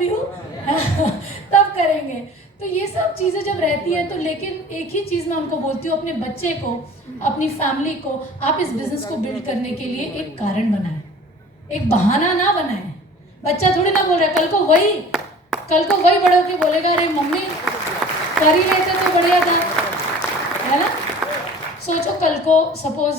भी हूँ तब करेंगे। तो ये सब चीज़ें जब रहती हैं तो, लेकिन एक ही चीज़ मैं उनको बोलती हूँ, अपने बच्चे को, अपनी फैमिली को आप इस बिजनेस को बिल्ड करने के लिए एक कारण बनाएं, एक बहाना ना बनाएं। बच्चा थोड़ी ना बोल रहा है, कल को वही बड़ा होके बोलेगा अरे मम्मी कर ही लेते तो बढ़िया था, है ना। सोचो कल को सपोज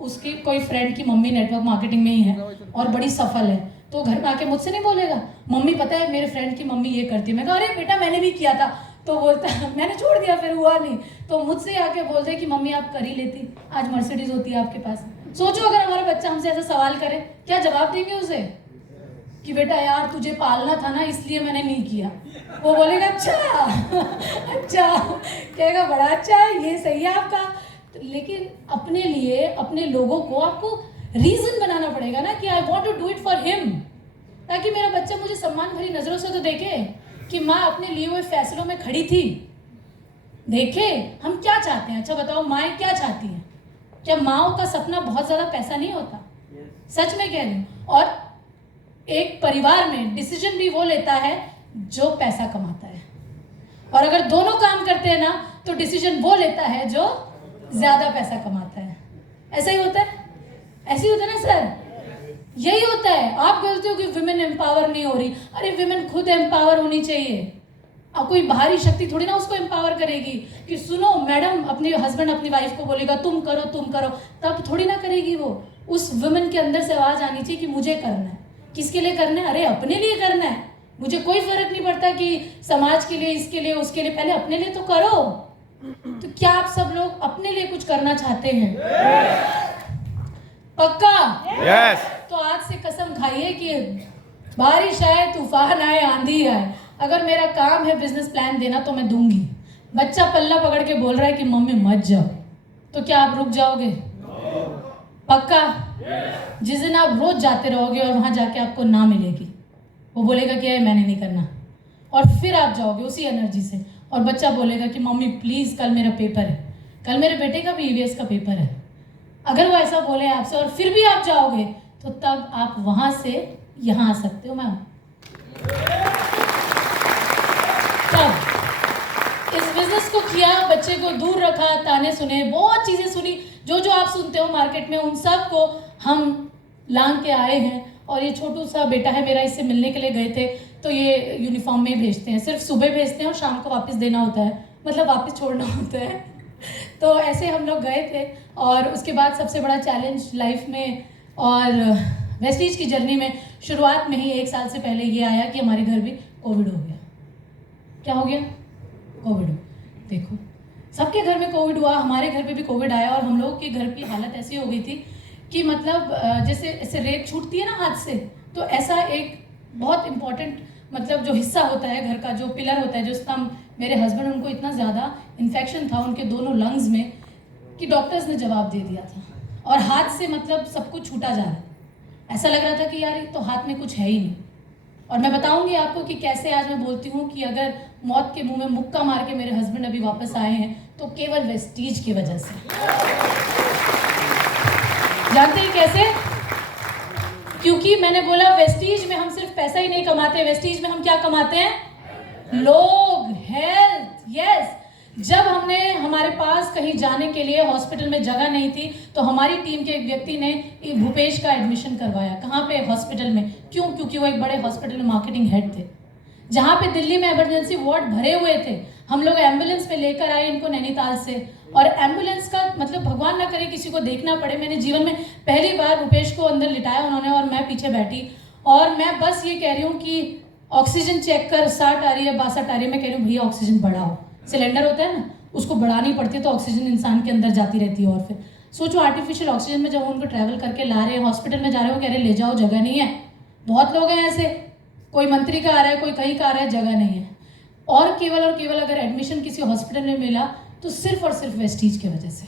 उसकी कोई फ्रेंड की मम्मी नेटवर्क मार्केटिंग में ही है और बड़ी सफल है, तो घर में आके मुझसे नहीं बोलेगा मम्मी पता है मेरे फ्रेंड की मम्मी ये करती है। मैं कहा अरे बेटा मैंने भी किया था, तो बोलता मैंने छोड़ दिया फिर हुआ नहीं, तो मुझसे आके बोलते कि मम्मी आप कर ही लेती, आज मर्सिडीज होती है आपके पास। सोचो अगर हमारा बच्चा हमसे ऐसा सवाल करे, क्या जवाब देंगे उसे कि बेटा यार तुझे पालना था ना इसलिए मैंने नहीं किया। वो बोलेगा अच्छा कहेगा बड़ा अच्छा है, ये सही है आपका। लेकिन अपने लिए, अपने लोगों को आपको रीजन बनाना पड़ेगा ना कि I want to do it for him, ताकि मेरा बच्चा मुझे सम्मान भरी नजरों से तो देखे कि माँ अपने लिए हुए फैसलों में खड़ी थी। देखे हम क्या चाहते हैं। अच्छा बताओ माएँ क्या चाहती हैं? क्या माँओं का सपना बहुत ज्यादा पैसा नहीं होता? सच में कह रही हूँ। और एक परिवार में डिसीजन भी वो लेता है जो पैसा कमाता है, और अगर दोनों काम करते हैं ना तो डिसीजन वो लेता है जो ज्यादा पैसा कमाता है। ऐसा ही होता है, ऐसे ही होता है ना सर, यही होता है। आप बोलते हो कि विमेन एम्पावर नहीं हो रही, अरे विमेन खुद एम्पावर होनी चाहिए। अब कोई बाहरी शक्ति थोड़ी ना उसको एम्पावर करेगी कि सुनो मैडम, अपने हस्बैंड अपनी वाइफ को बोलेगा तुम करो तुम करो, तब थोड़ी ना करेगी वो। उस वुमेन के अंदर से आवाज आनी चाहिए कि मुझे करना है। किसके लिए करना है? अरे अपने लिए करना है। मुझे कोई फर्क नहीं पड़ता कि समाज के लिए, इसके लिए, उसके लिए, पहले अपने लिए तो करो। तो क्या आप सब लोग अपने लिए कुछ करना चाहते हैं? पक्का? यस। तो आज से कसम खाइए कि बारिश आए, तूफान आए, आंधी आए, अगर मेरा काम है बिजनेस प्लान देना तो मैं दूंगी। बच्चा पल्ला पकड़ के बोल रहा है कि मम्मी मत जाओ, तो क्या आप रुक जाओगे? पक्का? जिस दिन आप रोज जाते रहोगे और वहां जाके आपको ना मिलेगी, वो बोलेगा कि मैंने नहीं करना, और फिर आप जाओगे उसी एनर्जी से, और बच्चा बोलेगा कि मम्मी प्लीज कल मेरा पेपर है, कल मेरे बेटे का भी ईवीएस का पेपर है। अगर वो ऐसा बोले आपसे और फिर भी आप जाओगे, तो तब आप वहां से यहां आ सकते हो मैम। तब इस बिजनेस को किया, बच्चे को दूर रखा, ताने सुने, बहुत चीजें सुनी, जो जो आप सुनते हो मार्केट में, उन सब को हम लांग के आए हैं। और ये छोटू सा बेटा है मेरा, इससे मिलने के लिए गए थे, तो ये यूनिफॉर्म में भेजते हैं, सिर्फ सुबह भेजते हैं और शाम को वापस देना होता है, मतलब वापस छोड़ना होता है। तो ऐसे हम लोग गए थे, और उसके बाद सबसे बड़ा चैलेंज लाइफ में और वेस्टीज की जर्नी में शुरुआत में ही 1 साल से पहले ये आया कि हमारे घर भी कोविड हो गया। क्या हो गया? कोविड। देखो सबके घर में कोविड हुआ, हमारे घर पे भी कोविड आया, और हम लोग के घर की हालत ऐसी हो गई थी कि मतलब जैसे ऐसे रेत छूटती है ना हाथ से, तो ऐसा एक बहुत इम्पोर्टेंट मतलब जो हिस्सा होता है घर का, जो पिलर होता है, जो स्तंभ, मेरे हस्बैंड, उनको इतना ज़्यादा इन्फेक्शन था उनके दोनों लंग्स में कि डॉक्टर्स ने जवाब दे दिया था, और हाथ से मतलब सब कुछ छूटा जा रहा है। ऐसा लग रहा था कि यार तो हाथ में कुछ है ही नहीं। और मैं बताऊंगी आपको कि कैसे आज मैं बोलती हूँ कि अगर मौत के मुंह में मुक्का मार के मेरे हस्बैंड अभी वापस आए हैं, तो केवल वेस्टीज की वजह से। जानते हैं कैसे? क्योंकि मैंने बोला वेस्टीज में हम सिर्फ पैसा ही नहीं कमाते, वेस्टीज में हम क्या कमाते हैं? लोग, हेल्थ। यस, जब हमने, हमारे पास कहीं जाने के लिए हॉस्पिटल में जगह नहीं थी, तो हमारी टीम के एक व्यक्ति ने भूपेश का एडमिशन करवाया। कहाँ पे? हॉस्पिटल में। क्यों? क्योंकि वो एक बड़े हॉस्पिटल में मार्केटिंग हेड थे। जहाँ पे दिल्ली में इमरजेंसी वार्ड भरे हुए थे, हम लोग एम्बुलेंस में लेकर आए इनको नैनीताल से। और एम्बुलेंस का मतलब भगवान ना करे किसी को देखना पड़े, मैंने जीवन में पहली बार भूपेश को अंदर लिटाया उन्होंने, और मैं पीछे बैठी, और मैं बस ये कह रही हूँ कि ऑक्सीजन चेक कर, 60 आ रही है, 62 आ रही है। मैं कह रही हूँ भैया ऑक्सीजन बढ़ाओ। सिलेंडर होता है ना, उसको बढ़ानी पड़ती है तो ऑक्सीजन इंसान के अंदर जाती रहती है। और फिर सोचो आर्टिफिशियल ऑक्सीजन में जब उनको ट्रैवल करके ला रहे हैं, हॉस्पिटल में जा रहे हो, कह रहे ले जाओ, जगह नहीं है। बहुत लोग हैं ऐसे, कोई मंत्री का आ रहा है, कोई कहीं का आ रहा है, जगह नहीं है। और केवल अगर एडमिशन किसी हॉस्पिटल में मिला तो सिर्फ और सिर्फ वेस्टीज की वजह से।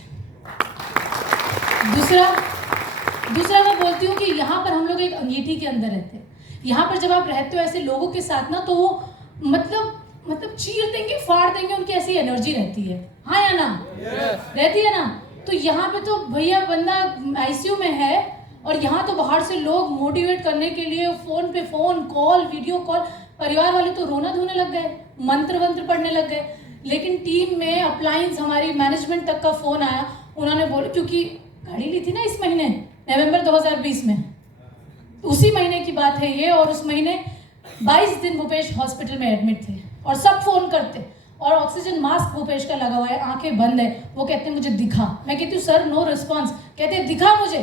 दूसरा मैं बोलती हूँ कि यहाँ पर हम लोग एक अंगीठी के अंदर रहते हैं। यहाँ पर जब आप रहते हो ऐसे लोगों के साथ ना, तो वो मतलब चीर देंगे, फाड़ देंगे, उनकी ऐसी एनर्जी रहती है। हाँ या ना? रहती है ना? तो यहाँ पे तो भैया बंदा आईसीयू में है, और यहाँ तो बाहर से लोग मोटिवेट करने के लिए फोन पे फोन, कॉल, वीडियो कॉल, परिवार वाले तो रोना धोने लग गए, मंत्र वंत्र पढ़ने लग गए। लेकिन टीम में अप्लायंस हमारी मैनेजमेंट तक का फ़ोन आया, उन्होंने बोला, क्योंकि गाड़ी ली थी ना इस महीने नवंबर 2020 में, उसी महीने की बात है ये, और उस महीने 22 दिन भूपेश हॉस्पिटल में एडमिट थे और सब फ़ोन करते, और ऑक्सीजन मास्क भूपेश का लगा हुआ है, आंखें बंद है, वो कहते हैं मुझे दिखा। मैं कहती हूँ सर नो रिस्पॉन्स, कहते हैं दिखा मुझे।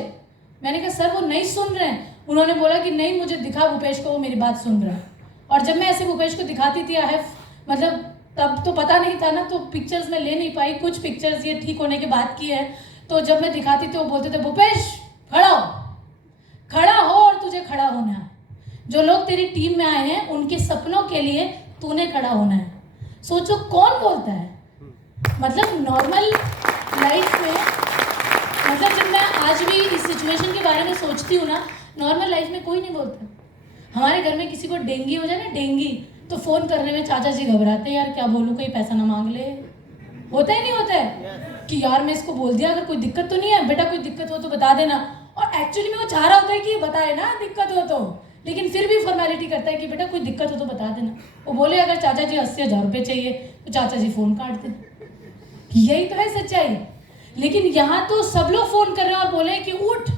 मैंने कहा सर वो नहीं सुन रहे हैं। उन्होंने बोला कि नहीं मुझे दिखा भूपेश को, वो मेरी बात सुन रहा है। और जब मैं ऐसे भूपेश को दिखाती थी, आई हैव, मतलब तब तो पता नहीं था ना, तो पिक्चर्स में ले नहीं पाई, कुछ पिक्चर्स ये ठीक होने के बाद की है। तो जब मैं दिखाती थी वो बोलते थे भूपेश खड़ा हो, खड़ा हो, और तुझे खड़ा होना है। जो लोग तेरी टीम में आए हैं उनके सपनों के लिए तूने खड़ा होना है। सोचो कौन बोलता है, मतलब नॉर्मल लाइफ में, मतलब जब मैं आज भी इस सिचुएशन के बारे में सोचती हूँ ना, नॉर्मल लाइफ में कोई नहीं बोलता। हमारे घर में किसी को डेंगी हो जाए ना, डेंगी, तो फ़ोन करने में चाचा जी घबराते हैं, यार क्या बोलूँ, कहीं पैसा ना मांग ले। होता ही नहीं होता है कि यार मैं इसको बोल दिया, अगर कोई दिक्कत तो नहीं है बेटा, कोई दिक्कत हो तो बता देना। और एक्चुअली में वो चाह रहा होता है कि बताए ना दिक्कत हो तो, लेकिन फिर भी फॉर्मेलिटी करता है कि बेटा कोई दिक्कत हो तो बता देना। वो बोले अगर चाचा जी 80,000 रुपये चाहिए तो चाचा जी फ़ोन काट दें। यही तो है सच्चाई। लेकिन यहाँ तो सब लोग फ़ोन कर रहे हैं और बोले कि उठ,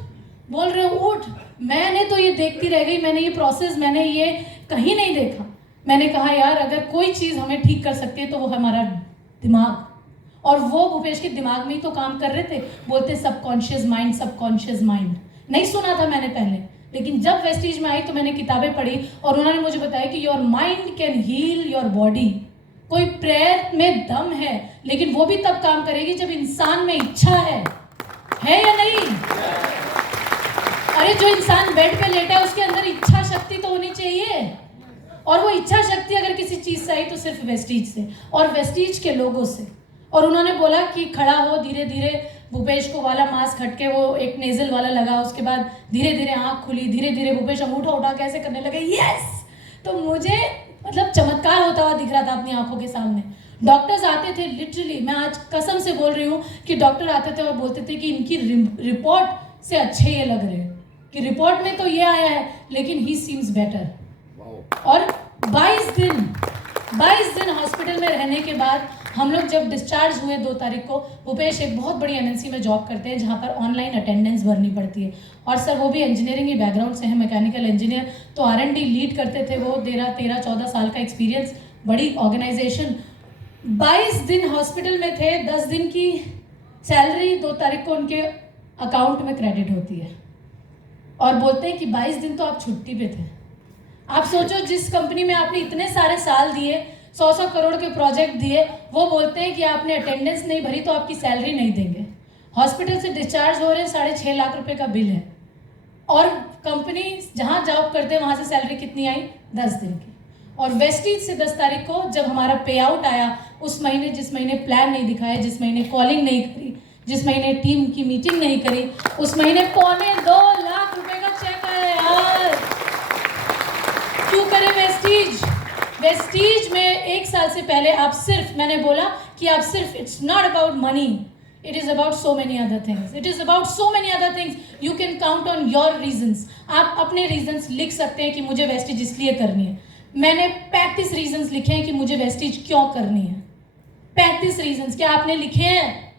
बोल रहे हो उठ। मैंने तो ये देखती रह गई, मैंने ये प्रोसेस, मैंने ये कहीं नहीं देखा। मैंने कहा यार अगर कोई चीज़ हमें ठीक कर सकती है तो वो हमारा दिमाग, और वो भूपेश के दिमाग में ही तो काम कर रहे थे। बोलते सबकॉन्शियस माइंड, सबकॉन्शियस माइंड, नहीं सुना था मैंने पहले, लेकिन जब वेस्टीज में आई तो मैंने किताबें पढ़ी और उन्होंने मुझे बताया कि your mind can heal your body. कोई प्रेयर में दम है, लेकिन वो भी तब काम करेगी जब इंसान में इच्छा है या नहीं? अरे जो इंसान बेड पे लेटा है उसके अंदर इच्छा शक्ति तो होनी चाहिए, और वो इच्छा शक्ति अगर किसी चीज से आई तो सिर्फ वेस्टीज से और वेस्टीज के लोगों से। और उन्होंने बोला कि खड़ा हो, धीरे धीरे भूपेश को वाला मास्क हटके वो एक नेजल वाला लगा, उसके बाद धीरे धीरे आंख खुली, धीरे धीरे भूपेश अंगूठा उठा कैसे करने लगे, यस। तो मुझे मतलब चमत्कार होता हुआ दिख रहा था अपनी आंखों के सामने। डॉक्टर्स आते थे, लिटरली मैं आज कसम से बोल रही हूँ कि डॉक्टर आते थे और बोलते थे कि इनकी रिपोर्ट से अच्छे ये लग रहे हैं, कि रिपोर्ट में तो ये आया है लेकिन ही सीम्स बेटर। और 22 दिन हॉस्पिटल में रहने के बाद हम लोग जब डिस्चार्ज हुए 2 तारीख को, भूपेश एक बहुत बड़ी एमएनसी में जॉब करते हैं जहाँ पर ऑनलाइन अटेंडेंस भरनी पड़ती है, और सर वो भी इंजीनियरिंग के बैकग्राउंड से हैं, मैकेनिकल इंजीनियर, तो R&D लीड करते थे वो। 13-14 साल का एक्सपीरियंस, बड़ी ऑर्गेनाइजेशन। 22 दिन हॉस्पिटल में थे, 10 दिन की सैलरी 2 तारीख को उनके अकाउंट में क्रेडिट होती है, और बोलते हैं कि 22 दिन तो आप छुट्टी पे थे। आप सोचो जिस कंपनी में आपने इतने सारे साल दिए, 100 करोड़ के प्रोजेक्ट दिए, वो बोलते हैं कि आपने अटेंडेंस नहीं भरी तो आपकी सैलरी नहीं देंगे। हॉस्पिटल से डिस्चार्ज हो रहे हैं, 6.5 लाख रुपए का बिल है, और कंपनी जहाँ जॉब करते हैं वहाँ से सैलरी कितनी आई? 10 दिन की। और वेस्टीज से 10 तारीख को जब हमारा पे आउट आया, उस महीने जिस महीने प्लान नहीं दिखाया, जिस महीने कॉलिंग नहीं करी, जिस महीने टीम की मीटिंग नहीं करी, उस महीने 2.25 लाख रुपए का चेक आया यार। क्यों करे वेस्टीज? वेस्टीज में 1 साल से पहले आप सिर्फ, मैंने बोला कि आप सिर्फ, it's not about money, it is about so many other things, it is about so many other things. You can count on your reasons. आप अपने रीजंस लिख सकते हैं कि मुझे वेस्टीज इसलिए करनी है। मैंने 35 रीजंस लिखे हैं कि मुझे वेस्टीज क्यों करनी है। 35 रीजंस, क्या आपने लिखे हैं?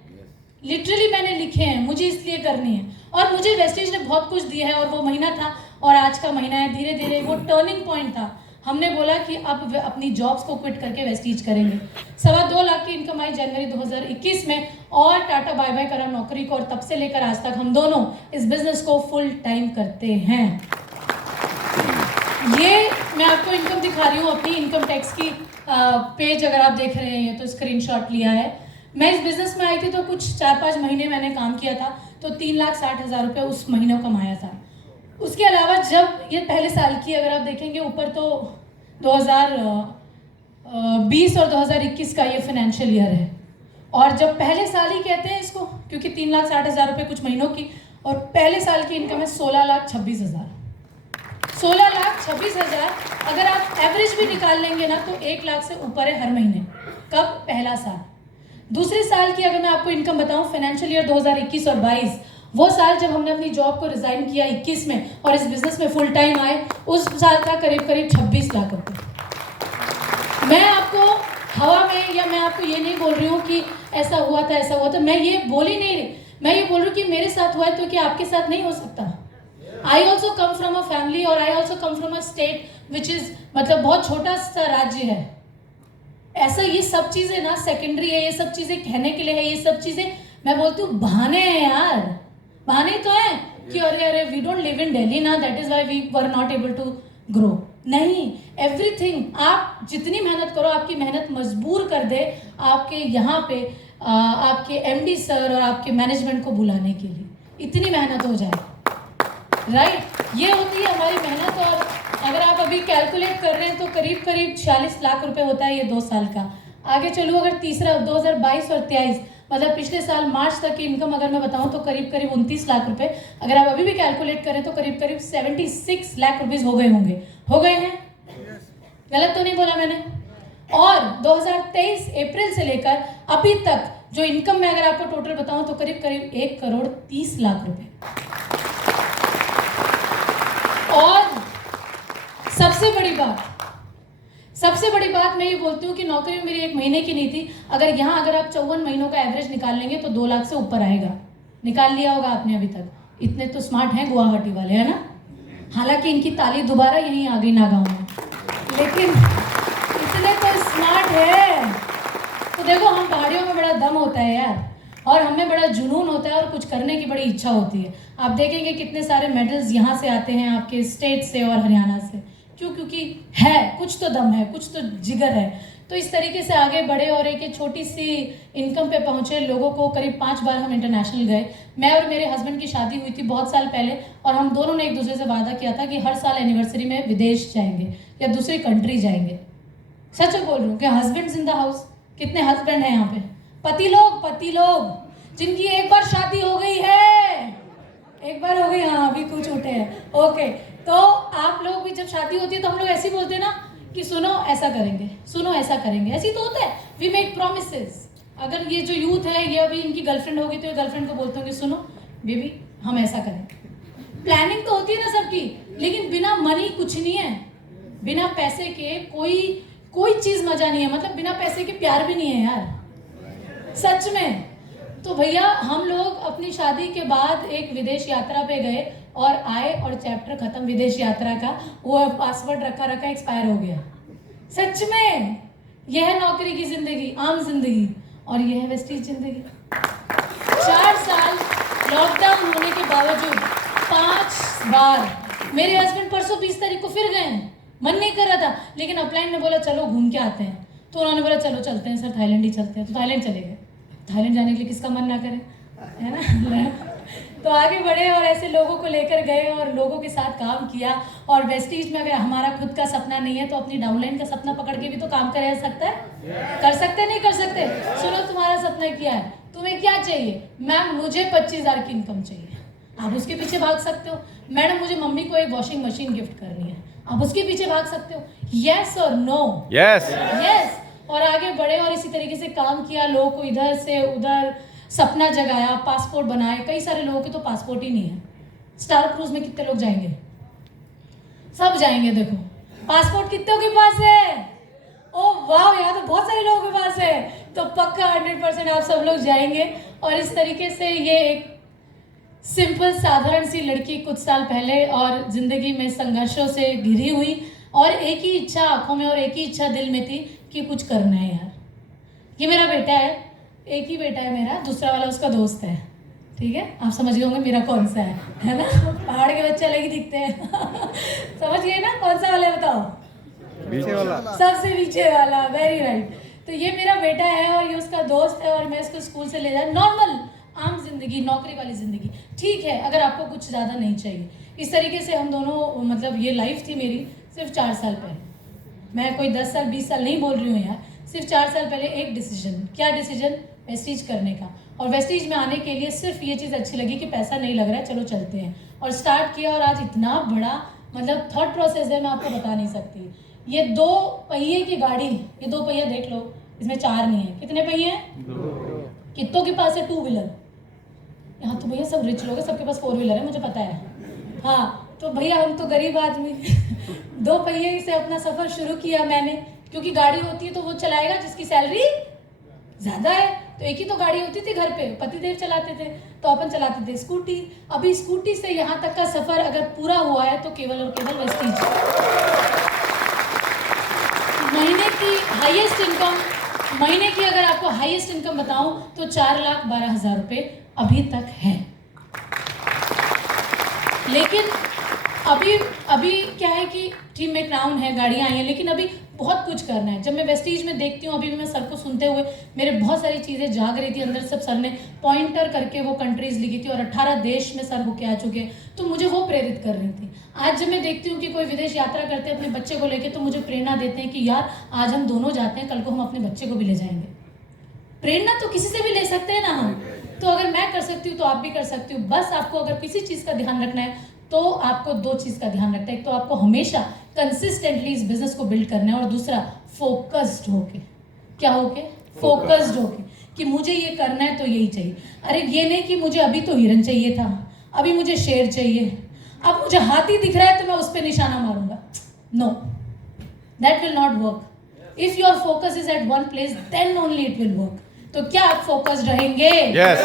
लिटरली मैंने लिखे हैं, मुझे इसलिए करनी है। और मुझे वेस्टीज ने बहुत कुछ दिया है, और वो महीना था और आज का महीना है, धीरे धीरे वो टर्निंग पॉइंट था। हमने बोला कि अब अपनी जॉब्स को क्विट करके वेस्टीज करेंगे। 2.25 लाख की इनकम आई जनवरी 2021 में, और टाटा बाय बाय करा नौकरी को, और तब से लेकर आज तक हम दोनों इस बिजनेस को फुल टाइम करते हैं। ये मैं आपको इनकम दिखा रही हूँ अपनी, इनकम टैक्स की पेज अगर आप देख रहे हैं, ये तो स्क्रीनशॉट लिया है। मैं इस बिजनेस में आई थी तो कुछ 4-5 महीने मैंने काम किया था, तो 3,60,000 रुपये उस महीने कमाया था। उसके अलावा जब ये पहले साल की अगर आप देखेंगे ऊपर, तो 2020 और 2021 का ये फाइनेंशियल ईयर है, और जब पहले साल ही कहते हैं इसको, क्योंकि 3,60,000 रुपये कुछ महीनों की, और पहले साल की इनकम है 16,26,000। 16,26,000 अगर आप एवरेज भी निकाल लेंगे ना तो 1 लाख से ऊपर है हर महीने। कब? पहला साल। दूसरे साल की अगर मैं आपको इनकम बताऊं, फाइनेंशियल ईयर 2021 और 22, वो साल जब हमने अपनी जॉब को रिजाइन किया 21 में और इस बिजनेस में फुल टाइम आए, उस साल का करीब 26 लाख रुपए। हैं, या मैं आपको ये नहीं बोल रही हूँ कि ऐसा हुआ था, मैं ये बोल ही नहीं रही। मैं ये बोल रही हूँ कि मेरे साथ हुआ है तो क्या आपके साथ नहीं हो सकता? I also come from a family और I also come from a state which is मतलब बहुत छोटा सा राज्य है। ऐसा ये सब चीजें ना सेकेंडरी है, ये सब चीजें कहने के लिए है, ये सब चीजें मैं बोलती हूँ बहाने हैं यार, बहाने तो है कि अरे we don't live in Delhi ना, that is why we were not able to grow. नहीं, एवरीथिंग आप जितनी मेहनत करो, आपकी मेहनत मजबूर कर दे आपके यहाँ पे आपके एमडी सर और आपके मैनेजमेंट को बुलाने के लिए, इतनी मेहनत हो जाए, राइट? ये होती है हमारी मेहनत। और अगर आप अभी कैलकुलेट कर रहे हैं तो करीब करीब 46 लाख रुपए होता है ये 2 साल का। आगे चलो, अगर तीसरा 2022 और 23 मतलब पिछले साल मार्च तक की इनकम अगर मैं बताऊं तो करीब करीब 29 लाख रुपए। अगर आप अभी भी कैलकुलेट करें तो करीब करीब 76 लाख रुपीज हो गए होंगे, हो गए हैं? गलत तो नहीं बोला मैंने? और 2023 अप्रैल से लेकर अभी तक जो इनकम मैं अगर आपको टोटल बताऊं तो करीब करीब 1,30,00,000 रुपए। और सबसे बड़ी बात मैं ये बोलती हूँ कि नौकरी में मेरी 1 महीने की नहीं थी। अगर यहाँ अगर आप 54 महीनों का एवरेज निकाल लेंगे तो 2 लाख से ऊपर आएगा। निकाल लिया होगा आपने अभी तक। इतने तो स्मार्ट हैं गुवाहाटी वाले, है ना? हालांकि इनकी ताली दोबारा यहीं आ गई नागांव में, लेकिन इतने तो स्मार्ट है। तो देखो, हम पहाड़ियों में बड़ा दम होता है यार, और हमें बड़ा जुनून होता है और कुछ करने की बड़ी इच्छा होती है। आप देखेंगे कितने सारे मेडल्स यहाँ से आते हैं, आपके स्टेट से और हरियाणा से। क्यों? क्योंकि है कुछ तो दम है, कुछ तो जिगर है। तो इस तरीके से आगे बढ़े और एक छोटी सी इनकम पे पहुँचे लोगों को। करीब 5 बार हम इंटरनेशनल गए। मैं और मेरे हस्बैंड की शादी हुई थी बहुत साल पहले, और हम दोनों ने एक दूसरे से वादा किया था कि हर साल एनिवर्सरी में विदेश जाएंगे या दूसरी कंट्री जाएंगे। सच बोल रही हूँ कि हस्बैंड्स इन द हाउस। कितने हस्बैंड हैं यहाँ पे? पति लोग जिनकी एक बार शादी हो गई है, एक बार हो गई, हाँ अभी कुछ उठे हैं, ओके। तो आप लोग भी जब शादी होती है तो हम लोग ऐसे ही बोलते हैं ना कि सुनो ऐसा करेंगे, सुनो ऐसा करेंगे, ऐसे ही तो होता है। We make promises. अगर ये जो यूथ है ये अभी इनकी गर्लफ्रेंड होगी तो ये गर्लफ्रेंड को बोलते होंगे सुनो बेबी हम ऐसा करेंगे। प्लानिंग तो होती है ना सबकी, लेकिन बिना मनी कुछ नहीं है। बिना पैसे के कोई चीज मजा नहीं है। मतलब बिना पैसे के प्यार भी नहीं है यार, सच में। तो भैया हम लोग अपनी शादी के बाद एक विदेश यात्रा पे गए और आए और चैप्टर खत्म विदेश यात्रा का। वो पासवर्ड रखा एक्सपायर हो गया। सच में यह है नौकरी की जिंदगी, आम जिंदगी, और यह है वेस्टीज जिंदगी। 4 साल लॉकडाउन होने के बावजूद 5 बार मेरे हस्बैंड परसों 20 तारीख को फिर गए। मन नहीं कर रहा था, लेकिन अपलाइन ने बोला चलो घूम के आते हैं, तो उन्होंने बोला चलो चलते हैं सर, थाईलैंड ही चलते हैं। तो थाईलैंड चले गए। थाईलैंड जाने के लिए किसका मन ना करे, है ना? तो आगे बढ़े और ऐसे लोगों को लेकर गए और लोगों के साथ काम किया। और वेस्टीज में अगर हमारा खुद का सपना नहीं है तो अपनी डाउनलाइन का सपना पकड़ के भी तो काम कर सकता है। कर सकते नहीं कर सकते? सुनो, तुम्हारा सपना क्या है? तुम्हें क्या चाहिए? मैम मुझे 25,000 की इनकम चाहिए। आप उसके पीछे भाग सकते हो। मैडम मुझे मम्मी को एक वॉशिंग मशीन गिफ्ट करनी है। आप उसके पीछे भाग सकते हो। यस और नो? यस। और आगे बढ़े और इसी तरीके से काम किया। लोगों को इधर से उधर सपना जगाया, पासपोर्ट बनाए। कई सारे लोगों के तो पासपोर्ट ही नहीं है। स्टार क्रूज में कितने लोग जाएंगे? सब जाएंगे। देखो पासपोर्ट कितनों के पास है? ओ वाह, यहाँ तो बहुत सारे लोगों के पास है। तो पक्का 100% आप सब लोग जाएंगे। और इस तरीके से ये एक सिंपल साधारण सी लड़की कुछ साल पहले और जिंदगी में संघर्षों से घिरी हुई, और एक ही इच्छा आंखों में और एक ही इच्छा दिल में थी कि कुछ करना है यार। ये मेरा बेटा है, एक ही बेटा है मेरा, दूसरा वाला उसका दोस्त है। ठीक है, आप समझ गए होंगे मेरा कौन सा है ना? पहाड़ के बच्चे अलग ही दिखते हैं। समझ गए ना कौन सा वाला है? बताओ। पीछे वाला, सबसे पीछे वाला, वेरी राइट। तो ये मेरा बेटा है और ये उसका दोस्त है, और मैं इसको स्कूल से ले जाऊँ। नॉर्मल आम जिंदगी, नौकरी वाली जिंदगी, ठीक है अगर आपको कुछ ज़्यादा नहीं चाहिए। इस तरीके से हम दोनों, मतलब ये लाइफ थी मेरी सिर्फ 4 साल पहले। मैं कोई 10 साल 20 साल नहीं बोल रही हूँ यार, सिर्फ 4 साल पहले एक डिसीजन। क्या डिसीजन? वेस्टीज करने का। और वेस्टीज में आने के लिए सिर्फ ये चीज़ अच्छी लगी कि पैसा नहीं लग रहा है, चलो चलते हैं। और स्टार्ट किया, और आज इतना बड़ा मतलब थॉट प्रोसेस है, मैं आपको बता नहीं सकती। ये 2 पहिए की गाड़ी, ये 2 पहिया देख लो, इसमें 4 नहीं है। कितने पहिए हैं? 2। कितनों के पास है 2 व्हीलर? यहाँ तो भैया सब रिच लोग हैं, सबके पास 4 व्हीलर है, मुझे पता है। हाँ तो भैया हम तो गरीब आदमी। 2 पहिए से अपना सफ़र शुरू किया मैंने। क्योंकि गाड़ी होती है तो वो चलाएगा जिसकी सैलरी ज्यादा है। तो एक ही तो गाड़ी होती थी घर पे, पतिदेव चलाते थे, तो अपन चलाते थे स्कूटी। अभी स्कूटी से यहाँ तक का सफर अगर पूरा हुआ है तो केवल और केवल वेस्टीज। महीने की हाईएस्ट इनकम, महीने की अगर आपको हाईएस्ट इनकम बताऊं तो 4,12,000 रुपए अभी तक है। लेकिन अभी क्या है कि टीम में क्राउन है, गाड़ियां आई हैं, लेकिन अभी बहुत कुछ करना है। जब मैं वेस्टीज में देखती हूँ, अभी भी मैं सर को सुनते हुए मेरे बहुत सारी चीज़ें जाग रही थी अंदर। सब सर ने पॉइंटर करके वो कंट्रीज लिखी थी और 18 देश में सर होके आ चुके हैं, तो मुझे वो प्रेरित कर रही थी। आज जब मैं देखती हूँ कि कोई विदेश यात्रा करते हैं अपने बच्चे को लेके, तो मुझे प्रेरणा देते हैं कि यार आज हम दोनों जाते हैं, कल को हम अपने बच्चे को भी ले जाएंगे। प्रेरणा तो किसी से भी ले सकते हैं ना हम। तो अगर मैं कर सकती हूँ तो आप भी कर सकती हूँ। बस आपको अगर किसी चीज़ का ध्यान रखना है तो आपको 2 चीज़ का ध्यान रखना है। एक तो आपको हमेशा कंसिस्टेंटली इस बिजनेस को बिल्ड करना है, और दूसरा फोकस्ड होके। क्या होके? फोकस्ड होके कि मुझे ये करना है तो यही चाहिए। अरे ये नहीं कि मुझे अभी तो हिरन चाहिए था, अभी मुझे शेर चाहिए, अब मुझे हाथी दिख रहा है तो मैं उस पर निशाना मारूंगा। No, that will not work. If your focus is at one place then only it will work. तो क्या आप फोकस्ड रहेंगे? Yes.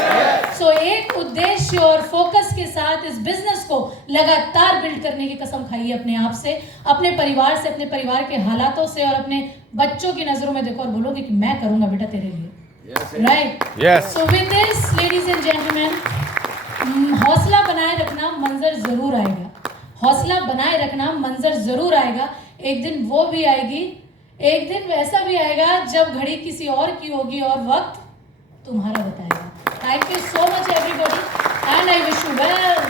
सो एक उद्देश्य और फोकस के साथ इस बिजनेस को लगातार बिल्ड करने की कसम खाइए अपने आप से, अपने परिवार से, अपने परिवार के हालातों से, और अपने बच्चों की नजरों में देखो और बोलोगे कि मैं करूंगा बेटा तेरे लिए। Right? Yes. So with this ladies and gentleman, हौसला बनाए रखना, मंजर जरूर आएगा। हौसला बनाए रखना, मंजर जरूर आएगा। एक दिन वो भी आएगी, एक दिन वैसा भी आएगा जब घड़ी किसी और की होगी और वक्त तुम्हारा बताएगा। Thank you so much everybody and I wish you well.